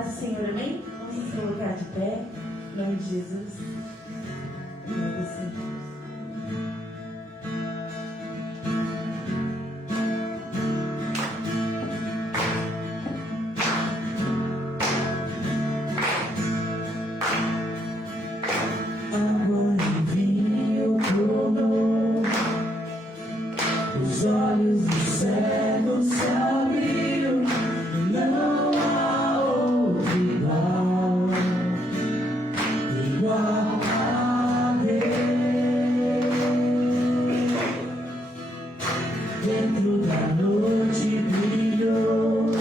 Paz do Senhor, amém? Vamos nos colocar de pé, em nome de Jesus. Agradecer. Os olhos do cego se abriram, não há outro igual a Deus. Dentro da noite brilhou,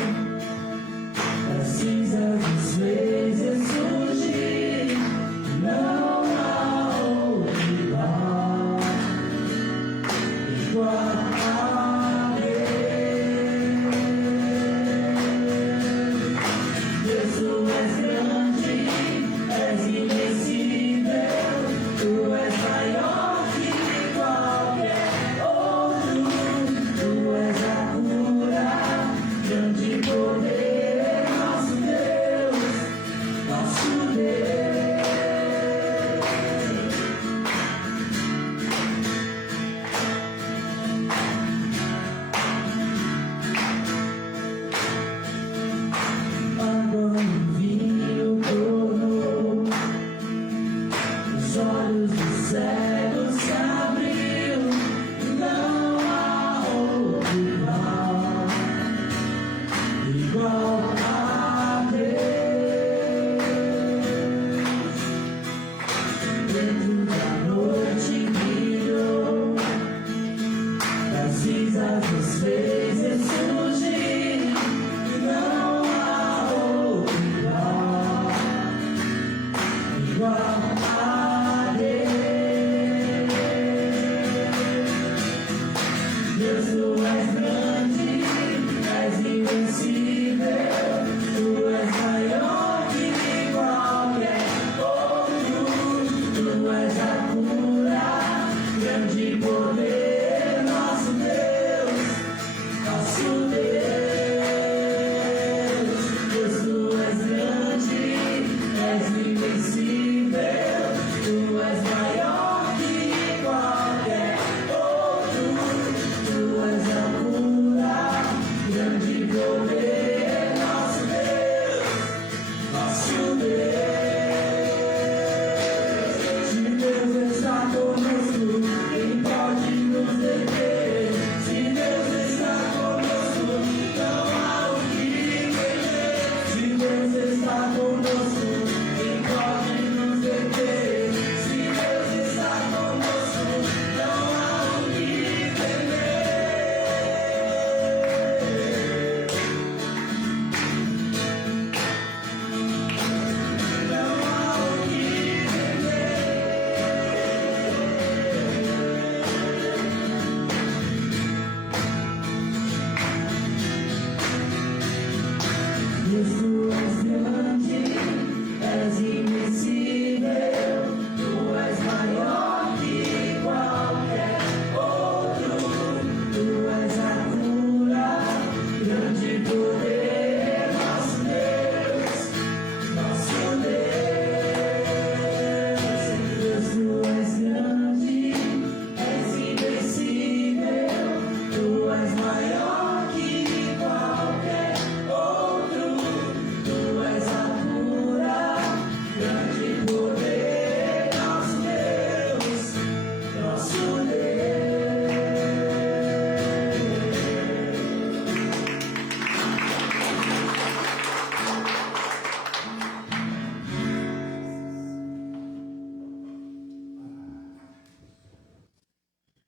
das cinzas desfez ressurgir, não há outro igual.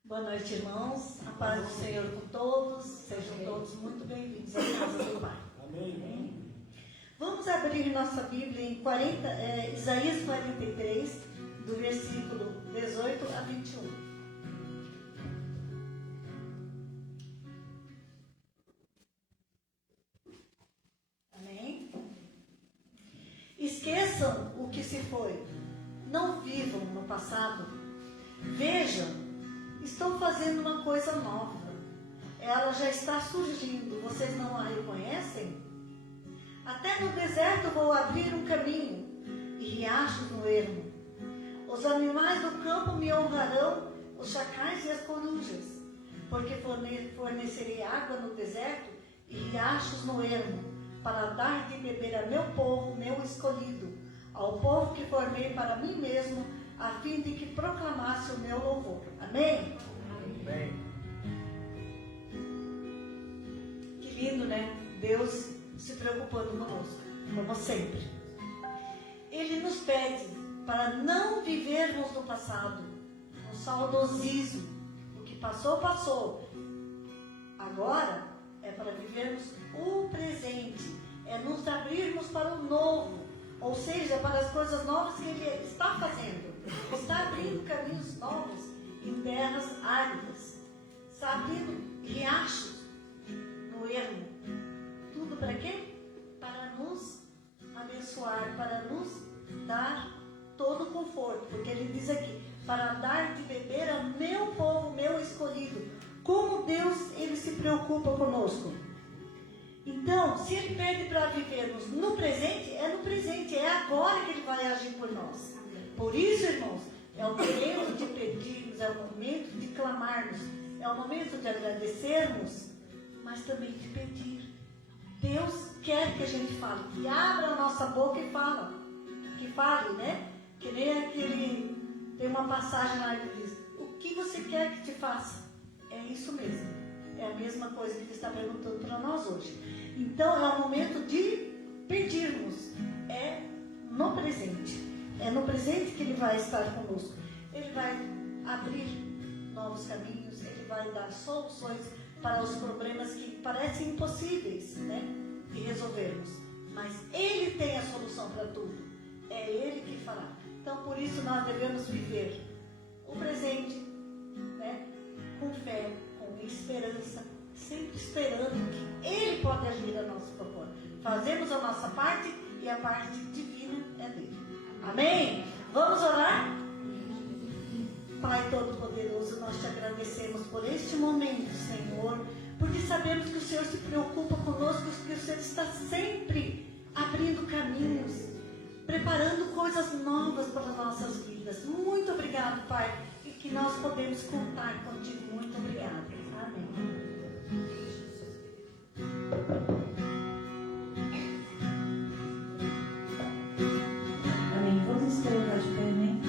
Boa noite, irmãos. A paz do Senhor com todos. Sejam todos muito bem-vindos à casa do Pai. Amém. Vamos abrir nossa Bíblia em Isaías 43, do versículo 18 a 21. Amém? Esqueçam o que se foi. Não vivam no passado. Vejam. Estou fazendo uma coisa nova. Ela já está surgindo. Vocês não a reconhecem? Até no deserto vou abrir um caminho e riachos no ermo. Os animais do campo me honrarão, os chacais e as corujas, porque fornecerei água no deserto e riachos no ermo, para dar de beber a meu povo, meu escolhido, ao povo que formei para mim mesmo, a fim de que proclamasse o meu louvor. Amém? Amém. Que lindo, né? Deus se preocupando conosco, como sempre. Ele nos pede para não vivermos no passado, no saudosismo. O que passou, passou. Agora é para vivermos o presente, é nos abrirmos para o novo, ou seja, para as coisas novas que Ele está fazendo. Está abrindo caminhos novos em terras áridas, está abrindo riachos no ermo. Tudo para quê? Para nos abençoar, para nos dar todo o conforto, porque Ele diz aqui, para dar de beber a meu povo, meu escolhido. Como Deus, Ele se preocupa conosco. Então, se Ele pede para vivermos no presente, é agora que Ele vai agir por nós. Por isso, irmãos, é o momento de pedirmos, é o momento de clamarmos, é o momento de agradecermos, mas também de pedir. Deus quer que a gente fale, que abra a nossa boca e fale, né? Que nem aquele, tem uma passagem lá que diz, o que você quer que te faça? É isso mesmo. É a mesma coisa que Ele está perguntando para nós hoje. Então é o momento de pedirmos. É no presente. É no presente que Ele vai estar conosco. Ele vai abrir novos caminhos. Ele vai dar soluções para os problemas que parecem impossíveis, né, de resolvermos. Mas Ele tem a solução para tudo. É Ele que fará. Então por isso nós devemos viver o presente, né, com fé, com esperança, sempre esperando que Ele pode agir a nosso favor. Fazemos a nossa parte e a parte divina é dele. Amém? Vamos orar? Pai Todo-Poderoso, nós te agradecemos por este momento, Senhor, porque sabemos que o Senhor se preocupa conosco, que o Senhor está sempre abrindo caminhos, preparando coisas novas para as nossas vidas. Muito obrigado, Pai, e que nós podemos contar contigo. Muito obrigado. Amém. Amém. Vamos escrever de pé, né?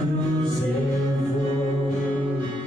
Cruz eu vou.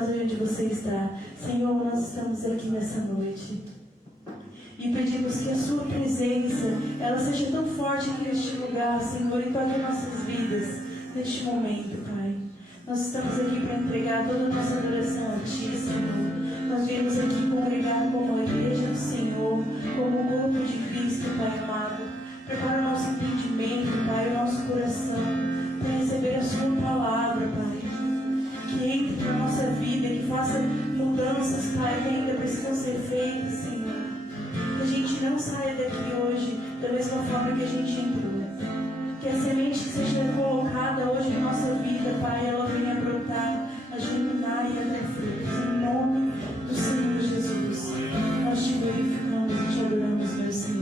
preciosa onde você está. Senhor, nós estamos aqui nessa noite. E pedimos que a sua presença, ela seja tão forte aqui neste lugar, Senhor, e toque nossas vidas neste momento, Pai. Nós estamos aqui para entregar toda a nossa adoração a Ti, Senhor. Nós viemos aqui congregar como a igreja do Senhor, como o corpo de Cristo, Pai amado. Prepara o nosso entendimento, Pai, o nosso coração, para receber a Sua palavra, Pai. Que entre na nossa vida, que faça mudanças, Pai, que ainda precisam ser feitas, Senhor. Que a gente não saia daqui hoje da mesma forma que a gente entrou. Que a semente que seja colocada hoje na nossa vida, Pai, ela venha brotar, a germinar e a dar frutos. Em nome do Senhor Jesus, nós te glorificamos e te adoramos, meu Senhor.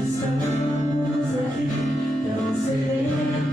Estamos aqui tão serenos.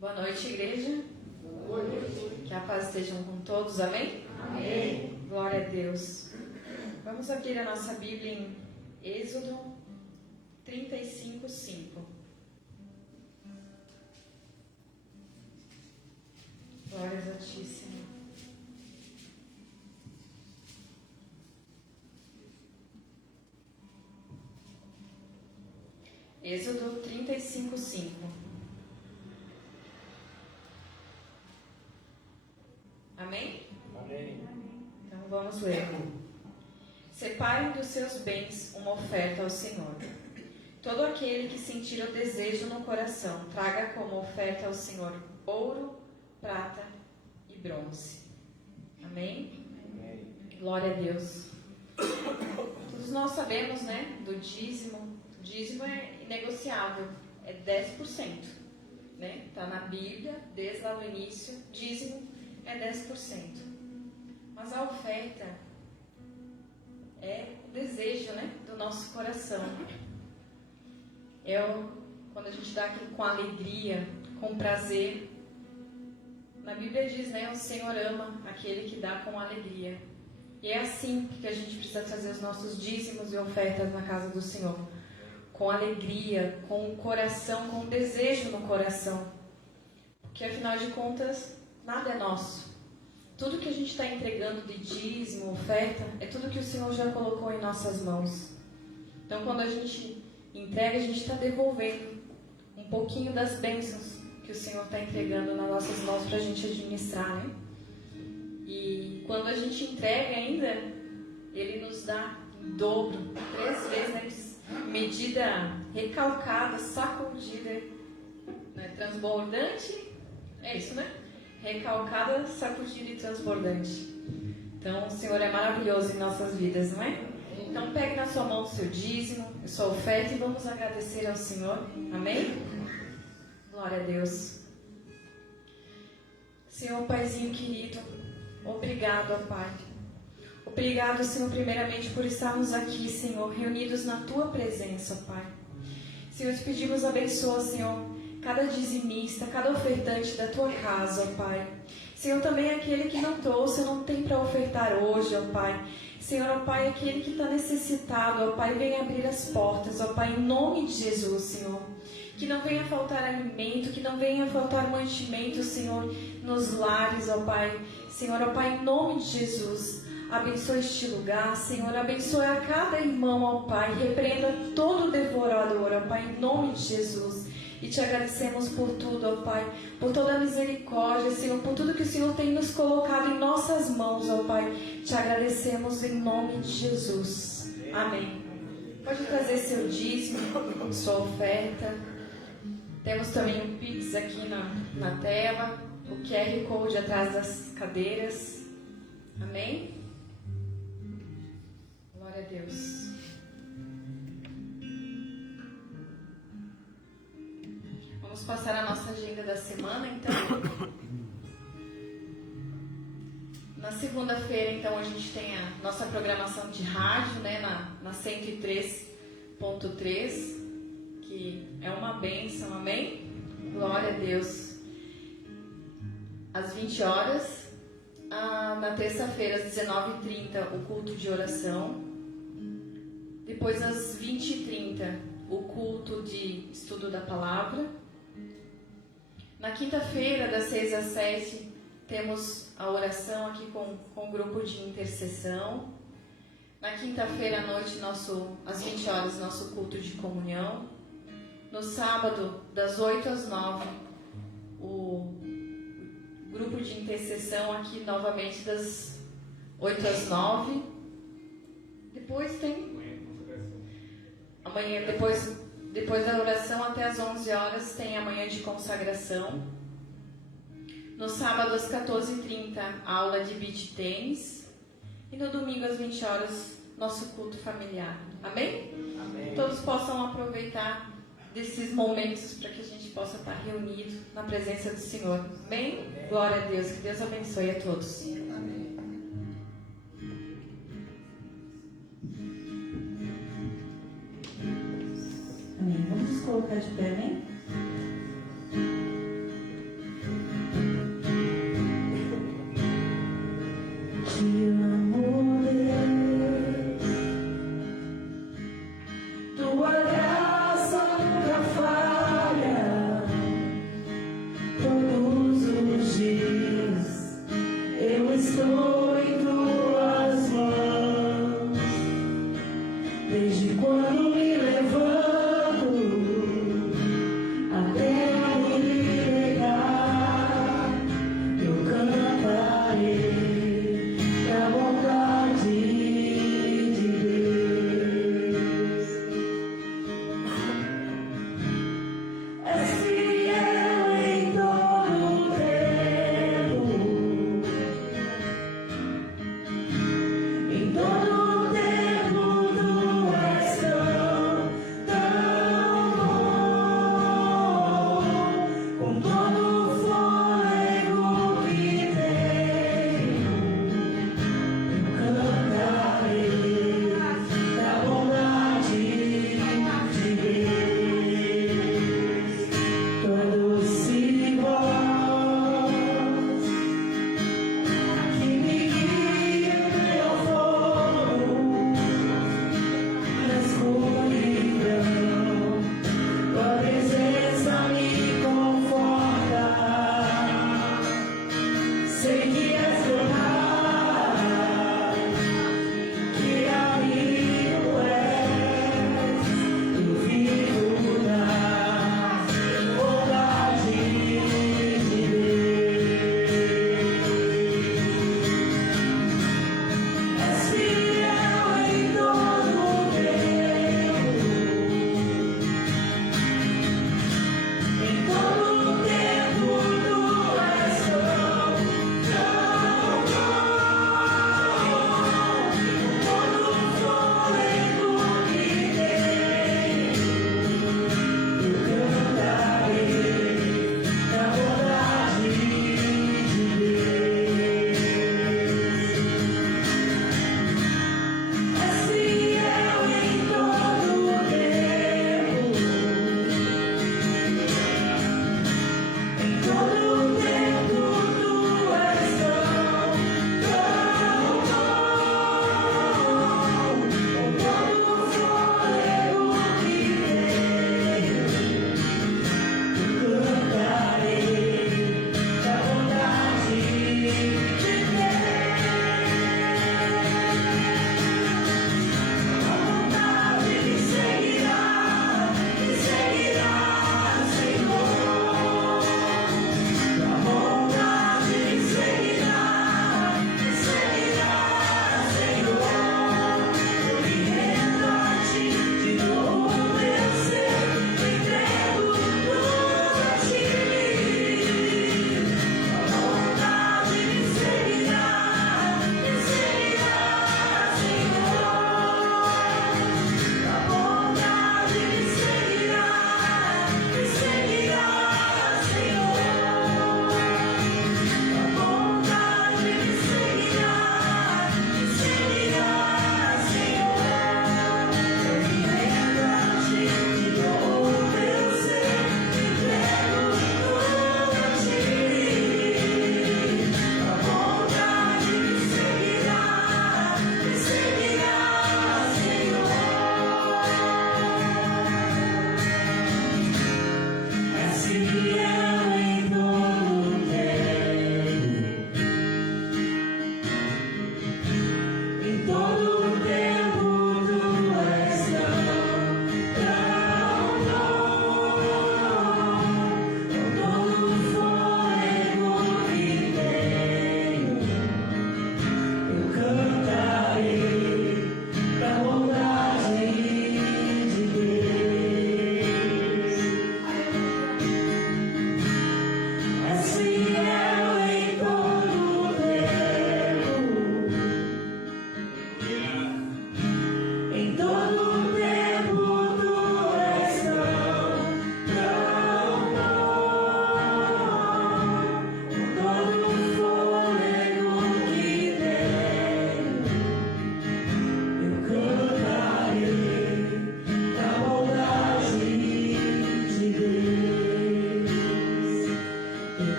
Boa noite, igreja. Boa noite. Que a paz esteja com todos, amém? Amém. Glória a Deus. Vamos abrir a nossa Bíblia em Êxodo 35:5. Glórias a ti, Senhor. Êxodo 35:5. Amém? Amém. Então vamos ler. Separem dos seus bens uma oferta ao Senhor. Todo aquele que sentir o desejo no coração, traga como oferta ao Senhor ouro, prata e bronze. Amém? Amém. Glória a Deus. Todos nós sabemos, né, do dízimo. O dízimo é inegociável, é 10%. Né? Está na Bíblia, desde lá no início, dízimo é 10%. Mas a oferta é o desejo, né, do nosso coração. Quando a gente dá aquilo com alegria, com prazer. Na Bíblia diz, né, o Senhor ama aquele que dá com alegria. E é assim que a gente precisa trazer os nossos dízimos e ofertas na casa do Senhor. Com alegria, com o coração, com o desejo no coração. Porque afinal de contas, nada é nosso. Tudo que a gente está entregando de dízimo, oferta, é tudo que o Senhor já colocou em nossas mãos. Então, quando a gente entrega, a gente está devolvendo um pouquinho das bênçãos que o Senhor está entregando nas nossas mãos para a gente administrar, né? E quando a gente entrega ainda, Ele nos dá em dobro, 3 vezes, né? Medida recalcada, sacudida, né? Transbordante, é isso, né? Recalcada, sacudida e transbordante. Então, o Senhor é maravilhoso em nossas vidas, não é? Então, pegue na sua mão o seu dízimo, a sua oferta e vamos agradecer ao Senhor. Amém? Glória a Deus. Senhor, Paizinho querido, obrigado, ó Pai. Obrigado, Senhor, primeiramente por estarmos aqui, Senhor, reunidos na Tua presença, ó Pai. Senhor, te pedimos, abençoa, Senhor, cada dizimista, cada ofertante da Tua casa, ó Pai. Senhor, também aquele que não trouxe, não tem para ofertar hoje, ó Pai. Senhor, ó Pai, aquele que está necessitado, ó Pai, venha abrir as portas, ó Pai, em nome de Jesus, Senhor. Que não venha faltar alimento, que não venha faltar mantimento, Senhor, nos lares, ó Pai. Senhor, ó Pai, em nome de Jesus, abençoe este lugar, Senhor, abençoe a cada irmão, ó Pai. Repreenda todo o devorador, ó Pai, em nome de Jesus. E te agradecemos por tudo, ó Pai, por toda a misericórdia, Senhor, por tudo que o Senhor tem nos colocado em nossas mãos, ó Pai. Te agradecemos em nome de Jesus. Amém. Pode trazer seu dízimo, sua oferta. Temos também o Pix aqui na tela, o QR Code atrás das cadeiras. Amém? Glória a Deus. Vamos passar a nossa agenda da semana, então. Na segunda-feira, então, a gente tem a nossa programação de rádio, né, na 103.3, que é uma bênção, amém? Glória a Deus. Às 20 horas, na terça-feira, às 19h30, o culto de oração. Depois, às 20h30, o culto de estudo da palavra. Na quinta-feira, das 6 às 7, temos a oração aqui com o grupo de intercessão. Na quinta-feira à noite, às 20 horas, nosso culto de comunhão. No sábado, das 8 às 9, o grupo de intercessão aqui novamente das 8 às 9. Depois tem... Amanhã, depois da oração até às 11 horas, tem a manhã de consagração. No sábado, às 14h30, aula de beach tênis. E no domingo, às 20 horas, nosso culto familiar. Amém? Amém. Todos possam aproveitar desses momentos para que a gente possa estar reunido na presença do Senhor. Amém? Amém. Glória a Deus. Que Deus abençoe a todos. Amém. Amém. Vamos nos colocar de pé, amém?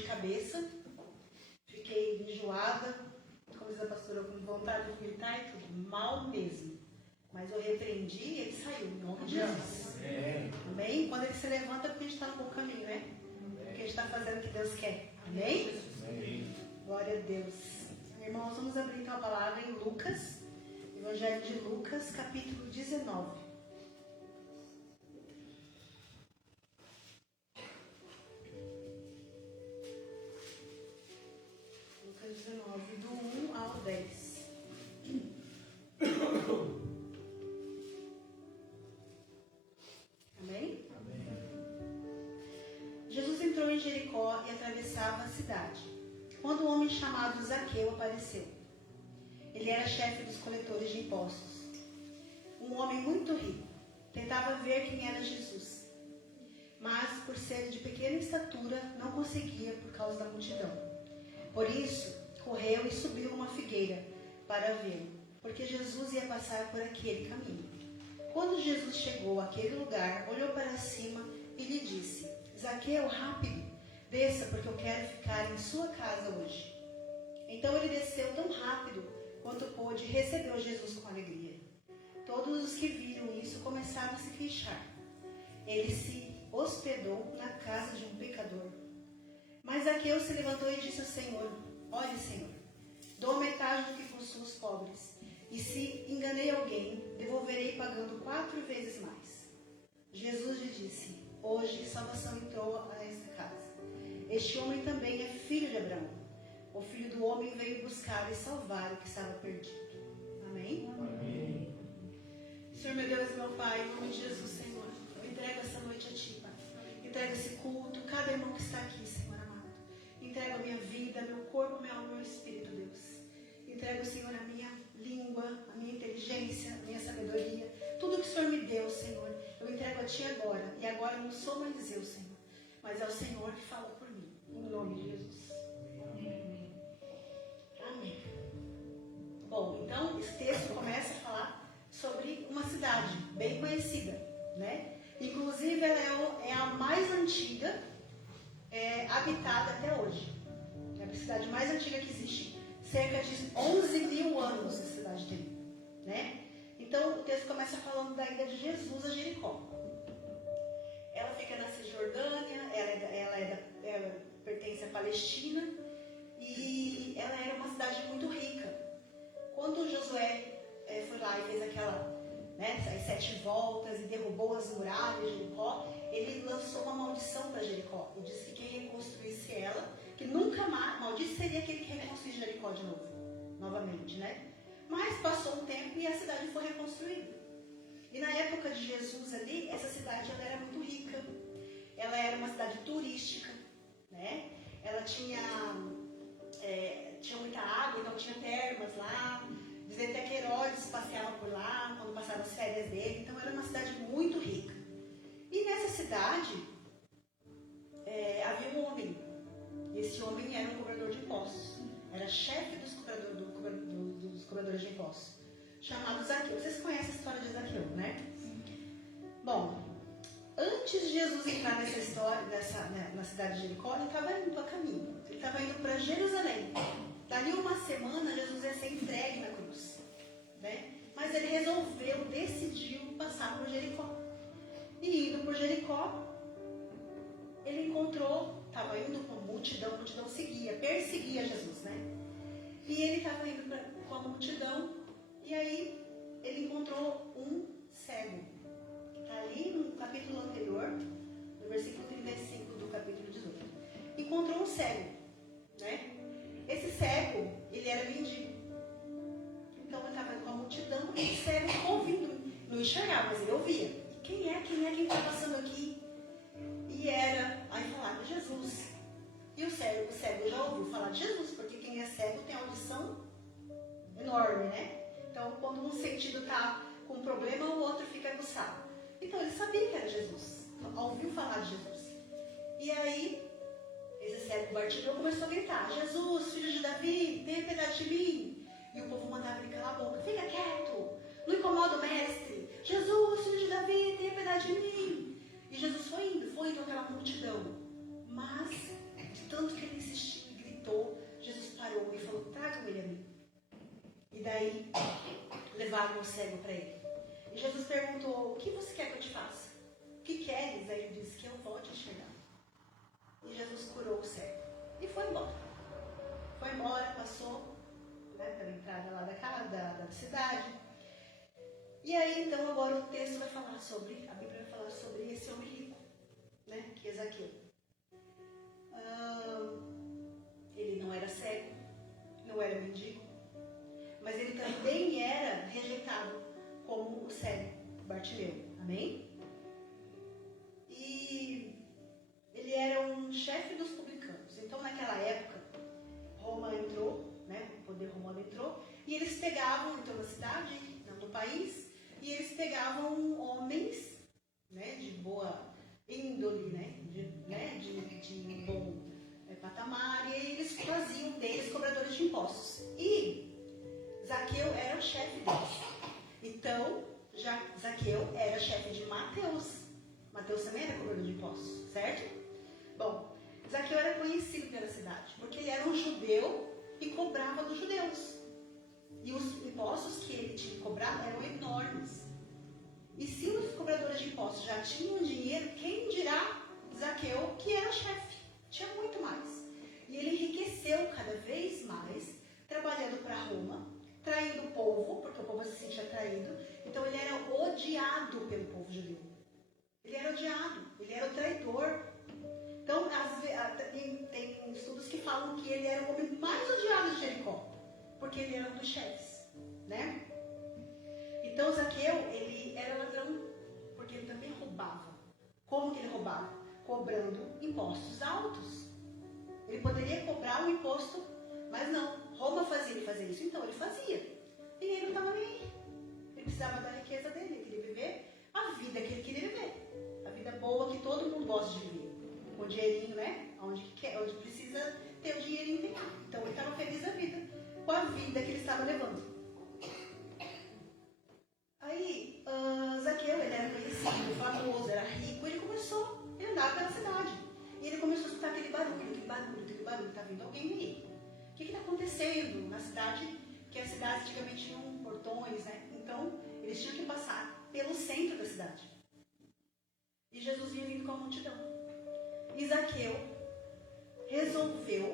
de cabeça, fiquei enjoada, como diz a pastora, com vontade de vomitar e tudo, mal mesmo. Mas eu repreendi e ele saiu, em nome de Jesus. Amém? Quando ele se levanta, é porque a gente está no bom caminho, né? Porque a gente está fazendo o que Deus quer. Amém? Glória a Deus. Irmãos, vamos abrir então a palavra em Lucas, Evangelho de Lucas, capítulo 19. Lucas 19, do 1 ao 10. Amém? Jesus entrou em Jericó e atravessava a cidade, quando um homem chamado Zaqueu apareceu. Ele era chefe dos coletores de impostos. Um homem muito rico. Tentava ver quem era Jesus, mas, por ser de pequena estatura, não conseguia por causa da multidão. Por isso, correu e subiu uma figueira para vê-lo, porque Jesus ia passar por aquele caminho. Quando Jesus chegou àquele lugar, olhou para cima e lhe disse: Zaqueu, rápido, desça, porque eu quero ficar em sua casa hoje. Então ele desceu tão rápido quanto pôde e recebeu Jesus com alegria. Todos os que viram isso começaram a se queixar. Ele se hospedou na casa de um pecador. Mas Zaqueu se levantou e disse ao Senhor: Olhe, Senhor, dou metade do que possuo aos pobres, e se enganei alguém, devolverei pagando 4 vezes mais. Jesus lhe disse: Hoje salvação entrou a esta casa. Este homem também é filho de Abraão. O Filho do Homem veio buscar e salvar o que estava perdido. Amém? Amém. Senhor, meu Deus, meu Pai, em nome de Jesus, Senhor, eu entrego essa noite a Ti, Pai. Entrego esse culto, cada irmão que está aqui, Senhor amado. Entrego a minha vida, meu corpo, minha alma, meu espírito, Deus. Entrego, Senhor, a minha língua, a minha inteligência, a minha sabedoria, tudo que o Senhor me deu, Senhor, eu entrego a Ti agora. E agora não sou mais eu, Senhor, mas é o Senhor que fala por mim. Em nome de Jesus. Amém. Bom, então esse texto começa a falar sobre uma cidade bem conhecida, né? Inclusive ela é a mais antiga habitada até hoje. É a cidade mais antiga que existe. Cerca de 11 mil anos a cidade tem, né? Então o texto começa falando da ida de Jesus a Jericó. Ela fica na Cisjordânia, ela pertence à Palestina e ela era uma cidade muito rica. Quando Josué foi lá e fez as 7 voltas e derrubou as muralhas de Jericó, ele lançou uma maldição para Jericó e disse que quem reconstruísse ela, que nunca mais, maldito seria aquele que reconstruísse Jericó de novo, novamente, né? Mas passou um tempo e a cidade foi reconstruída. E na época de Jesus ali, essa cidade ela era muito rica, ela era uma cidade turística, né? Ela tinha muita água, então tinha termas lá. Dizem até que Herodes passeava por lá quando passava as férias dele. Então era uma cidade muito rica. E nessa cidade havia um homem. Esse homem era um cobrador de impostos. Era chefe dos cobradores de impostos, chamado Zaqueu. Vocês conhecem a história de Zaqueu, né? Bom, antes de Jesus entrar nessa história, na cidade de Jericó, ele estava indo a caminho. Ele estava indo para Jerusalém. Dali uma semana, Jesus ia ser entregue na cruz, né? Mas ele decidiu passar por Jericó. E indo por Jericó, ele estava indo com a multidão perseguia Jesus, né? E ele estava indo com a multidão, e aí ele encontrou um cego. Está ali no capítulo anterior, no versículo 35 do capítulo 18. Encontrou um cego, né? Esse cego, ele era mendigo. Então ele estava com a multidão e o cego ficou ouvindo. Não enxergava, mas ele ouvia. Quem é que está passando aqui? E aí falava de Jesus. E o cego já ouviu falar de Jesus, porque quem é cego tem audição enorme, né? Então quando um sentido está com um problema, o outro fica aguçado. Então ele sabia que era Jesus. Ouviu falar de Jesus. E aí esse cego Bartimeu começou a gritar: Jesus, filho de Davi, tenha piedade de mim. E o povo mandava ele calar a boca: fica quieto, não incomoda o mestre. Jesus, filho de Davi, tenha piedade de mim. E Jesus foi indo com aquela multidão. Mas, de tanto que ele insistiu e gritou, Jesus parou e falou, tragam ele a mim. E daí, levaram o cego para ele. E Jesus perguntou, o que você quer que eu te faça? O que queres? Aí ele disse, que eu volte a enxergar. E Jesus curou o cego. E foi embora. Foi embora, passou, né, pela entrada lá da casa, da cidade. E aí, então, agora o texto vai falar sobre, a Bíblia vai falar sobre esse homem rico, né, que é Zaqueu. Ele não era cego, não era mendigo, mas ele também era rejeitado como o cego Bartimeu. Amém? E ele era um chefe dos publicanos. Então, naquela época, Roma entrou, né, o poder romano entrou, e eles pegavam, então, na cidade, no país, e eles pegavam homens, né, de boa índole, né, de bom patamar, e eles faziam deles cobradores de impostos. E Zaqueu era o chefe deles. Então, Zaqueu era chefe de Mateus. Mateus também era cobrador de impostos, certo? Bom, Zaqueu era conhecido pela cidade, porque ele era um judeu e cobrava dos judeus. E os impostos que ele tinha que cobrar eram enormes. E se os cobradores de impostos já tinham dinheiro, quem dirá Zaqueu, que era o chefe? Tinha muito mais. E ele enriqueceu cada vez mais, trabalhando para Roma, traindo o povo, porque o povo se sentia traído. Então ele era odiado pelo povo judeu. Ele era odiado, ele era o traidor. Então tem estudos que falam que ele era o homem mais odiado de Jericó, porque ele era um dos chefes, né? Então Zaqueu, ele era ladrão, porque ele também roubava. Como que ele roubava? Cobrando impostos altos. Ele poderia cobrar um imposto, mas não. Roma fazia ele fazer isso, então ele fazia. E ele não estava nem aí. Ele precisava da riqueza dele, ele queria viver a vida que ele queria viver. A vida boa que todo mundo gosta de viver. Com o dinheirinho, né? Onde precisa ter o dinheirinho tem lá. Então ele estava feliz da vida, com a vida que ele estava levando. Aí, Zaqueu, ele era conhecido, famoso, era rico, ele andava pela cidade. E ele começou a escutar aquele barulho, tá vindo alguém aí. O que está acontecendo na cidade? Que as cidades antigamente tinham portões, né? Então, eles tinham que passar pelo centro da cidade. E Jesus vinha vindo com a multidão. E Zaqueu resolveu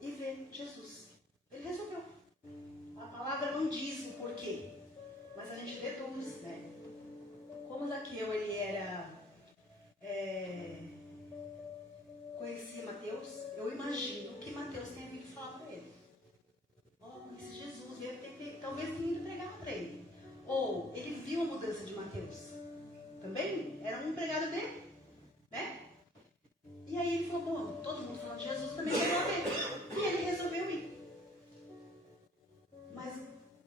ir ver Jesus. Ele resolveu. A palavra não diz o porquê, mas a gente deduz, né? Como Zaqueu, ele era... conhecia Mateus, eu imagino que Mateus tenha vindo falar para ele. Esse Jesus veio, talvez tenha ido pregar para ele. Ou ele viu a mudança de Mateus. Também era um empregado dele, né? E aí ele falou, bom, todo mundo falando de Jesus, também quero ver. E ele resolveu ir. Mas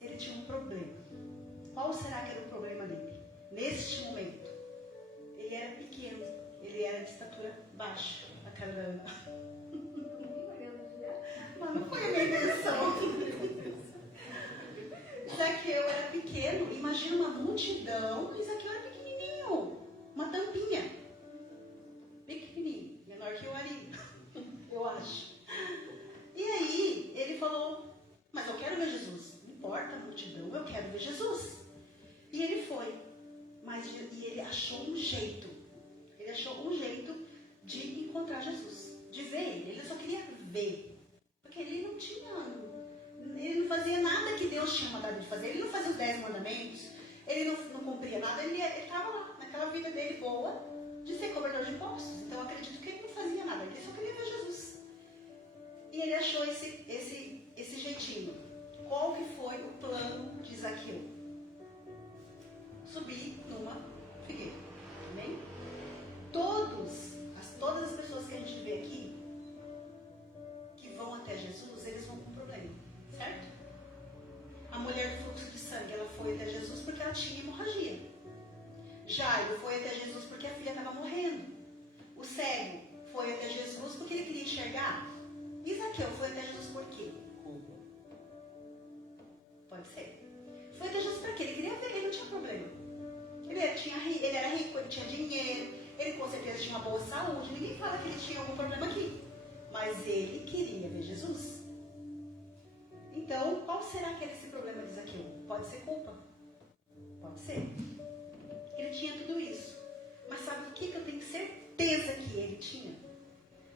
ele tinha um problema. Qual será que era o problema dele? Neste momento, ele era pequeno, ele era de estatura baixa, a cara da Ana. Mas não foi a minha intenção. Zaqueu era pequeno, imagina uma multidão, e Zaqueu era pequenininho, uma tampinha. Pequenininho, menor que o Ari, eu acho. E aí, ele falou, mas eu quero ver Jesus. Não importa a multidão, eu quero ver Jesus. E ele foi, e ele achou um jeito. Ele achou um jeito de encontrar Jesus, de ver ele. Ele só queria ver, porque ele não fazia nada que Deus tinha mandado ele fazer. Ele não fazia os 10 mandamentos, ele não cumpria nada. Ele estava lá, naquela vida dele boa, de ser cobrador de impostos. Então eu acredito que ele não fazia nada, ele só queria ver Jesus. E ele achou esse jeitinho. Qual que foi o plano de Zaqueu? Subir numa figueira. Amém? Todas as pessoas que a gente vê aqui, que vão até Jesus, eles vão com um problema. Certo? A mulher do fluxo de sangue, ela foi até Jesus porque ela tinha hemorragia. Jairo foi até Jesus porque a filha estava morrendo. O cego foi até Jesus porque ele queria enxergar. E Zaqueu foi até Jesus por quê? Pode ser. Foi até Jesus para quê? Ele queria ver, ele não tinha problema. Ele era rico, ele tinha dinheiro, ele com certeza tinha uma boa saúde. Ninguém fala que ele tinha algum problema aqui. mas ele queria ver Jesus. Então, qual será que era esse problema de Zaqueu? Pode ser culpa. Pode ser. Ele tinha tudo isso. Mas sabe o que eu tenho certeza que ele tinha?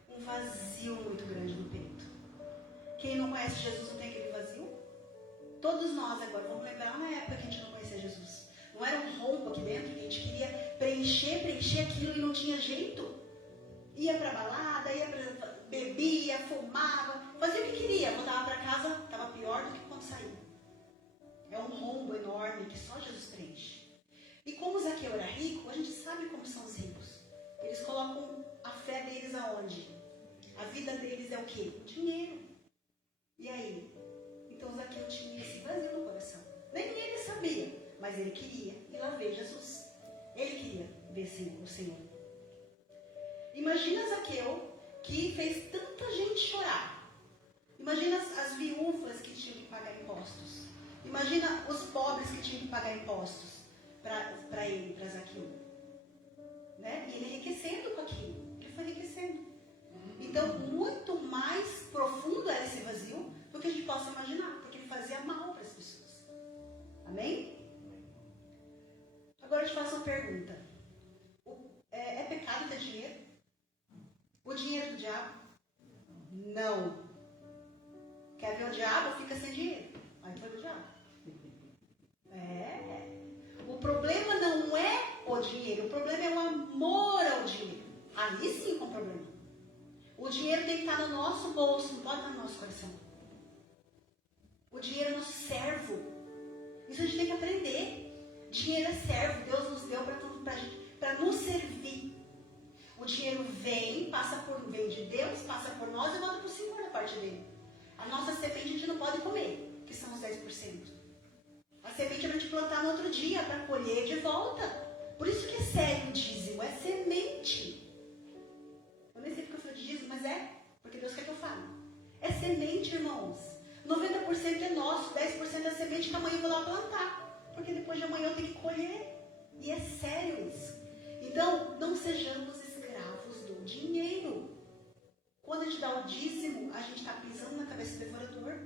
Um vazio muito grande no peito. Quem não conhece Jesus não tem aquele vazio? Todos nós agora vamos lembrar na época que a gente não conhecia Jesus. Não era um rombo aqui dentro que a gente queria preencher aquilo e não tinha jeito. Ia pra balada, bebia, fumava, fazia o que queria. Voltava para casa, estava pior do que quando saiu. É um rombo enorme que só Jesus preenche. E como Zaqueu era rico, a gente sabe como são os ricos. Eles colocam a fé deles aonde? A vida deles é o quê? Dinheiro. E aí? Então Zaqueu tinha esse vazio no coração. Nem ele sabia, mas ele queria ir lá ver Jesus. Ele queria ver o Senhor. Imagina Zaqueu, que fez tanta gente chorar. Imagina as viúvas que tinham que pagar impostos. Imagina os pobres que tinham que pagar impostos para ele, para Zaqueu. Né? E ele enriquecendo com aquilo. Ele foi enriquecendo. Então, muito mais profundo era esse vazio do que a gente possa imaginar. Porque ele fazia mal para as pessoas. Amém? Agora eu te faço uma pergunta. É pecado ter dinheiro? O dinheiro do diabo? Não. Quer ver o diabo? Fica sem dinheiro. Aí foi o diabo. O problema não é o dinheiro. O problema é o amor ao dinheiro. Ali sim é um problema. O dinheiro tem que estar no nosso bolso, não pode estar no nosso coração. O dinheiro é nosso servo. Isso a gente tem que aprender. Dinheiro é servo. Deus nos deu para nos servir. O dinheiro vem de Deus, passa por nós e volta para o Senhor da parte dele. A nossa semente a gente não pode comer, que são os 10%. A semente é para a gente plantar no outro dia, para colher de volta. Por isso que é sério o dízimo, é semente. Eu nem sei porque eu falo de dízimo, mas porque Deus quer que eu fale. É semente, irmãos. 90% é nosso, 10% é semente que amanhã eu vou lá plantar. Porque depois de amanhã eu tenho que colher. E é sério isso. Então, não sejamos escravos do dinheiro. Quando a gente dá o dízimo, a gente está pisando na cabeça do devorador.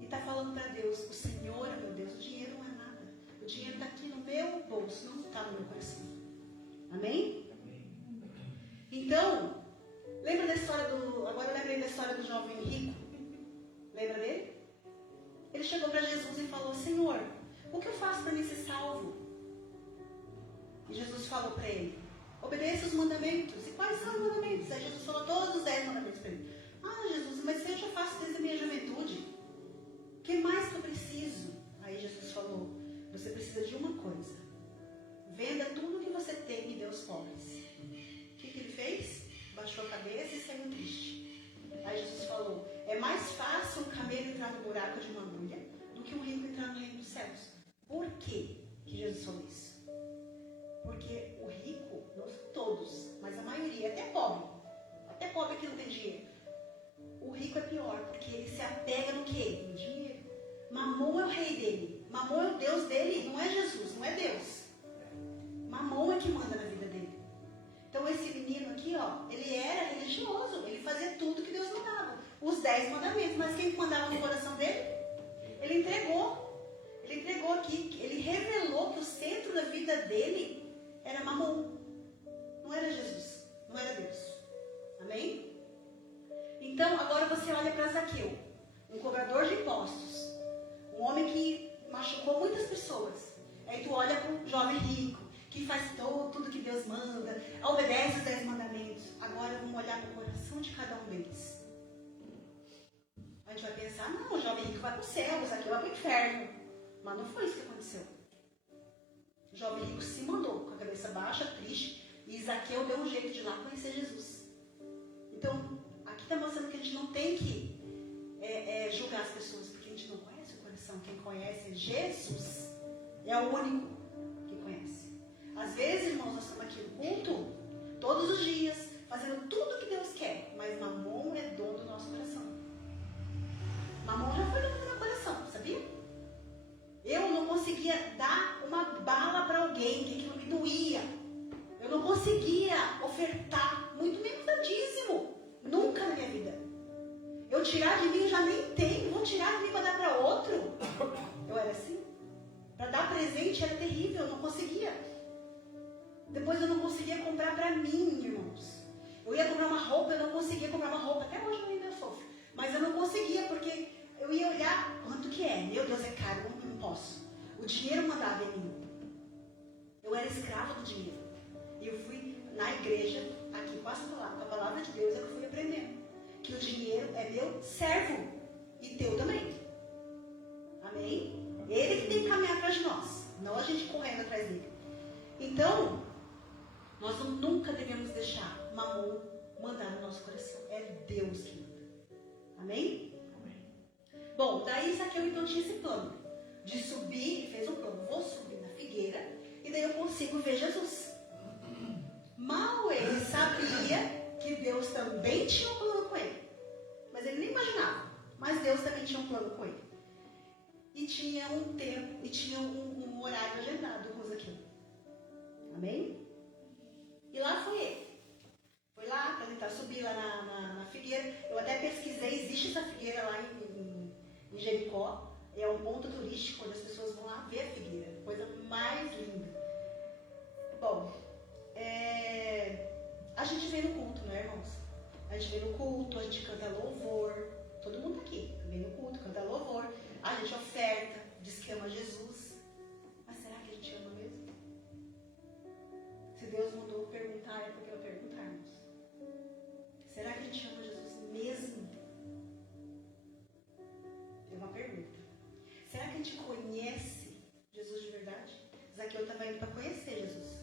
E está falando para Deus, o Senhor é meu Deus, o dinheiro não é nada. O dinheiro está aqui no meu bolso, não está no meu coração. Amém? Então, lembra da história agora eu lembrei da história do jovem rico. Lembra dele? Ele chegou para Jesus e falou, Senhor, o que eu faço para mim ser salvo? E Jesus falou para ele, obedeça os mandamentos. E quais são os mandamentos? Aí Jesus falou todos os 10 mandamentos para ele. Ah, Jesus, mas eu já faço desde a minha juventude. O que mais que eu preciso? Aí Jesus falou, você precisa de uma coisa. Venda tudo que você tem e dê aos pobres. O que ele fez? Baixou a cabeça e saiu triste. Aí Jesus falou, é mais fácil um camelo entrar no buraco de uma agulha do que um rico entrar no reino dos céus. Por quê que Jesus falou isso? Porque o rico, não todos, mas a maioria, até pobre que não tem dinheiro. O rico é pior, porque ele se apega no quê? No dinheiro. Mamon é o rei dele, Mamon é o Deus dele, não é Jesus, não é Deus. Mamon é que manda na vida dele. Então esse menino aqui, ele era religioso, ele fazia tudo que Deus mandava. Os 10 mandamentos, mas quem mandava no coração dele? Ele entregou. Ele entregou aqui, ele revelou que o centro da vida dele era Mamon. Não era Jesus, não era Deus. Amém? Então, agora você olha para Zaqueu, um cobrador de impostos, um homem que machucou muitas pessoas. Aí tu olha para um jovem rico, que faz tudo que Deus manda, obedece os 10 mandamentos. Agora vamos olhar para o coração de cada um deles. A gente vai pensar, não, o jovem rico vai para o céu, o Zaqueu vai para o inferno. Mas não foi isso que aconteceu. O jovem rico se mandou com a cabeça baixa, triste, e Zaqueu deu um jeito de ir lá conhecer Jesus. Então, aqui está mostrando que a gente não tem que julgar as pessoas, porque a gente não conhece o coração. Quem conhece é Jesus, é o único que conhece. Às vezes, irmãos, nós estamos aqui no culto, todos os dias, fazendo tudo que Deus quer, mas Mamon é dono do nosso coração. Mamon já foi dono do meu coração, sabia? Eu não conseguia dar uma bala para alguém, que aquilo me doía. Eu não conseguia ofertar, muito menos dar dízimo. Nunca na Eu tirar de mim, eu já nem tenho. Vou tirar de mim para dar para outro. Eu era assim. Para dar presente era terrível, eu não conseguia. Depois eu não conseguia comprar para mim, irmãos. Eu ia comprar uma roupa, eu não conseguia comprar uma roupa. Até hoje eu ainda sofro. Mas eu não conseguia, porque eu ia olhar quanto que é. Meu Deus, é caro, eu não posso. O dinheiro mandava em mim. Eu era escrava do dinheiro. E eu fui na igreja, aqui com a palavra de Deus, é que eu fui aprendendo. Que o dinheiro é meu servo e teu também. Amém? Ele que tem que caminhar atrás de nós, não a gente correndo atrás dele. Então, nós nunca devemos deixar Mamon mandar no nosso coração. É Deus que manda. Amém? Bom, daí Zaqueu então tinha esse plano de subir, ele fez um plano, vou subir na figueira e daí eu consigo ver Jesus. Mal ele sabia que Deus também tinha um plano com ele. Mas ele nem imaginava. Mas Deus também tinha um plano com ele. E tinha um tempo, e tinha um horário agendado com Zaqueu. Amém? E lá foi ele. Foi lá para tentar subir lá na figueira. Eu até pesquisei, existe essa figueira lá em Jericó. É um ponto turístico onde as pessoas vão lá ver a figueira. Coisa mais linda. Bom, a gente vem no culto, não é, irmãos? A gente vem no culto, a gente canta louvor. Todo mundo aqui vem no culto, canta louvor. A gente oferta, diz que ama Jesus. Mas será que a gente ama mesmo? Se Deus mandou perguntar, é porque eu perguntarmos. Será que a gente ama Jesus mesmo? É uma pergunta. Será que a gente conhece Jesus de verdade? Zaqueu estava indo para conhecer Jesus.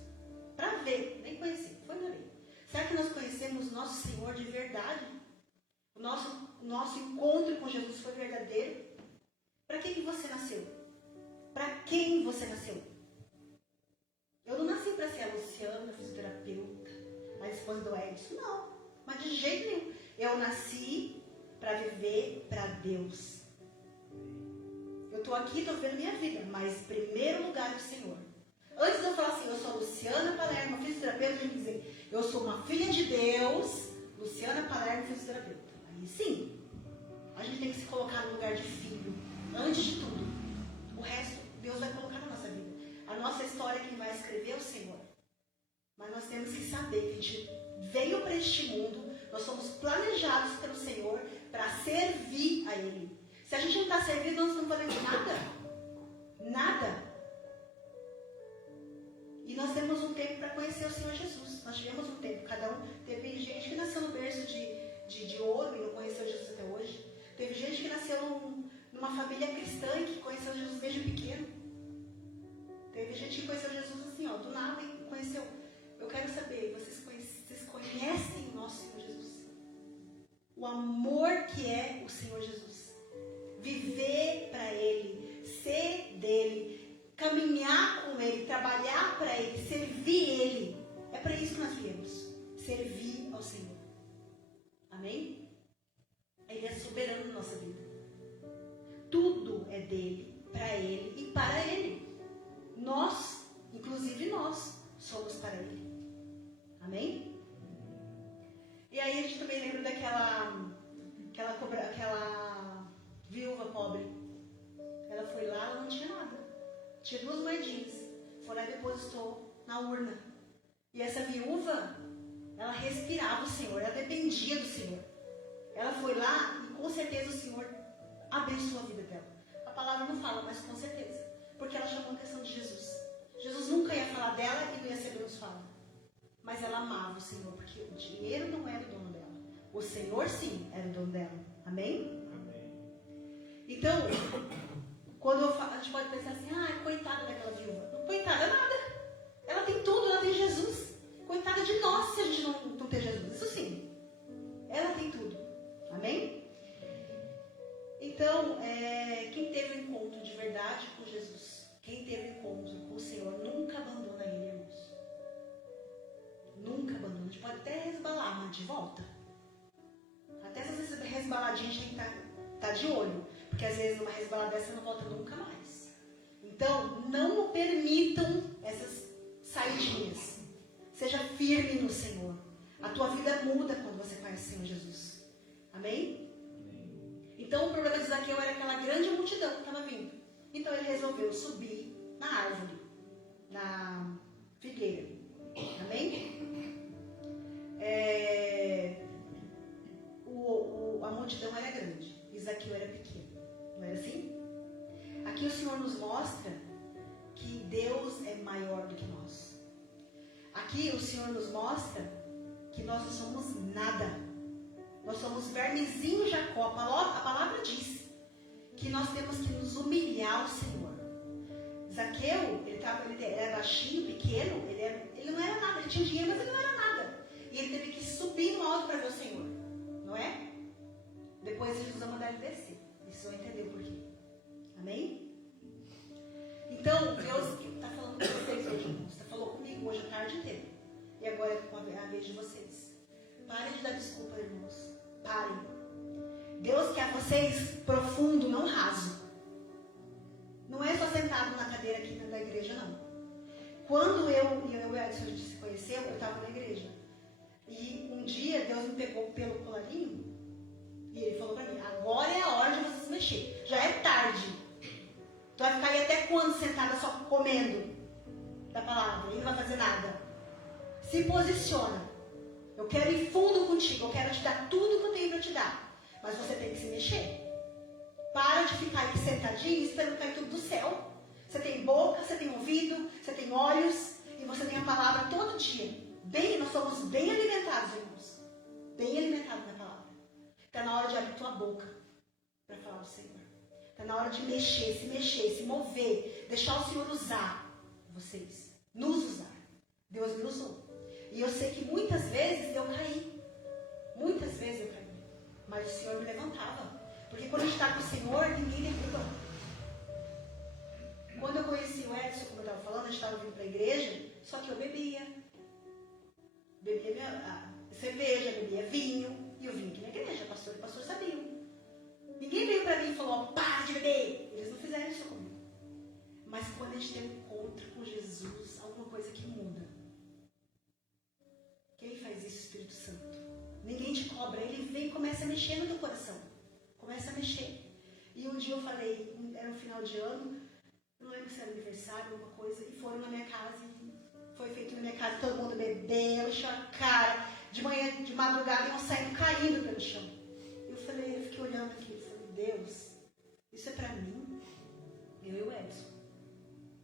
Para ver, nem conhecer, foi para ver. Será que nós conhecemos nosso Senhor de verdade? O nosso encontro com Jesus foi verdadeiro? Para que você nasceu? Para quem você nasceu? Eu não nasci para ser a Luciana, fisioterapeuta, a esposa do Edson. Não, mas de jeito nenhum. Eu nasci para viver para Deus. Eu estou aqui, estou vivendo minha vida, mas em primeiro lugar o Senhor. Antes de eu falar assim, eu sou a Luciana Palermo, fisioterapeuta, eu tenho que dizer, eu sou uma filha de Deus, Luciana Palermo, fisioterapeuta. Aí sim, a gente tem que se colocar no lugar de filho, antes de tudo. O resto, Deus vai colocar na nossa vida. A nossa história, quem vai escrever é o Senhor. Mas nós temos que saber que a gente veio para este mundo, nós somos planejados pelo Senhor para servir a Ele. Se a gente não está servindo, nós não podemos nada. Nada. E nós temos um tempo para conhecer o Senhor Jesus. Nós tivemos um tempo, cada um. Teve gente que nasceu no berço de ouro e não conheceu Jesus até hoje. Teve gente que nasceu numa família cristã e que conheceu Jesus desde pequeno. Teve gente que conheceu Jesus assim, ó, do nada e conheceu. Eu quero saber, vocês conhecem o nosso Senhor Jesus? O amor que é o Senhor Jesus. Viver para Ele, ser dEle, caminhar com Ele, trabalhar para Ele, servir Ele. É para isso que nós viemos. Servir ao Senhor. Amém? Ele é soberano na nossa vida. Tudo é dele, para Ele e para Ele. Nós, inclusive nós, somos para Ele. Amém? E aí a gente também lembra daquela viúva pobre. Ela foi lá, ela não tinha nada. Tinha 2 moedinhas. Foi lá e depositou na urna. E essa viúva, ela respirava o Senhor, ela dependia do Senhor. Ela foi lá e com certeza o Senhor abençoou a vida dela. A palavra não fala, mas com certeza. Porque ela chamou a atenção de Jesus. Jesus nunca ia falar dela e não ia ser abençoada. Mas ela amava o Senhor, porque o dinheiro não era o dono dela. O Senhor sim era o dono dela. Amém? Então, quando a gente pode pensar assim, coitada daquela viúva. Não, coitada nada. Ela tem tudo, ela tem Jesus. Coitada de nós se a gente não ter Jesus. Isso sim. Ela tem tudo. Amém? Então, quem teve um encontro de verdade com Jesus, quem teve um encontro com o Senhor, nunca abandona Ele, irmãos. Nunca abandona. A gente pode até resbalar, mas de volta. Até essas resbaladinhas a gente tem que estar de olho. Porque às vezes uma resbalada dessa não volta nunca mais. Então, não permitam essas saidinhas. Seja firme no Senhor. A tua vida muda quando você conhece o Senhor Jesus. Amém? Então o problema de Zaqueu era aquela grande multidão que estava vindo. Então ele resolveu subir na árvore, na figueira. Amém? A multidão era grande e Zaqueu era pequeno. Não era assim? Aqui o Senhor nos mostra que Deus é maior do que nós. Aqui o Senhor nos mostra que nós não somos nada. Nós somos vermezinho Jacó. A palavra diz que nós temos que nos humilhar ao Senhor. Zaqueu, ele era baixinho, pequeno, ele não era nada. Ele tinha dinheiro, mas ele não era nada. E ele teve que subir no alto para ver o Senhor. Não é? Depois Jesus vai mandar ele descer. Vocês vão entender o porquê. Amém? Então, Deus está falando com vocês hoje, irmãos. Falou comigo hoje a tarde inteira. E agora é a vez de vocês. Parem de dar desculpa, irmãos. Parem. Deus quer vocês profundo, não raso. Não é só sentado na cadeira aqui dentro da igreja, não. Quando eu e o Edson a gente se conheceu, eu estava na igreja. E um dia Deus me pegou pelo colarinho e ele falou para mim: agora é a hora de você se mexer. Já é tarde. Tu vai ficar aí até quando sentada só comendo da palavra e não vai fazer nada? Se posiciona. Eu quero ir fundo contigo. Eu quero te dar tudo que eu tenho para te dar. Mas você tem que se mexer. Para de ficar aqui sentadinho esperando cair tudo do céu. Você tem boca, você tem ouvido, você tem olhos e você tem a palavra todo dia. Nós somos bem alimentados, irmãos. Bem alimentados na palavra. Está na hora de abrir tua boca para falar do Senhor. Está na hora de mexer, se mover. Deixar o Senhor usar vocês. Nos usar. Deus me usou. E eu sei que muitas vezes eu caí. Muitas vezes eu caí. Mas o Senhor me levantava. Porque quando a gente está com o Senhor, ninguém derruba. Quando eu conheci o Edson, como eu estava falando, a gente estava vindo para a igreja, só que eu bebia. Bebia minha cerveja, bebia vinho. E eu vim aqui na igreja, pastor e pastor sabiam. Ninguém veio para mim e falou: para de beber. Eles não fizeram isso comigo. Mas quando a gente tem um encontro com Jesus, alguma coisa que muda. Quem faz isso? O Espírito Santo. Ninguém te cobra, ele vem e começa a mexer no teu coração. Começa a mexer. E um dia eu falei, era um final de ano, não lembro se era aniversário, alguma coisa, e foram na minha casa, foi feito na minha casa, todo mundo bebeu, encheu a cara, de manhã, de madrugada, iam saindo caindo pelo chão. Eu fiquei olhando aqui, falei: Deus, isso é pra mim? Eu e o Edson.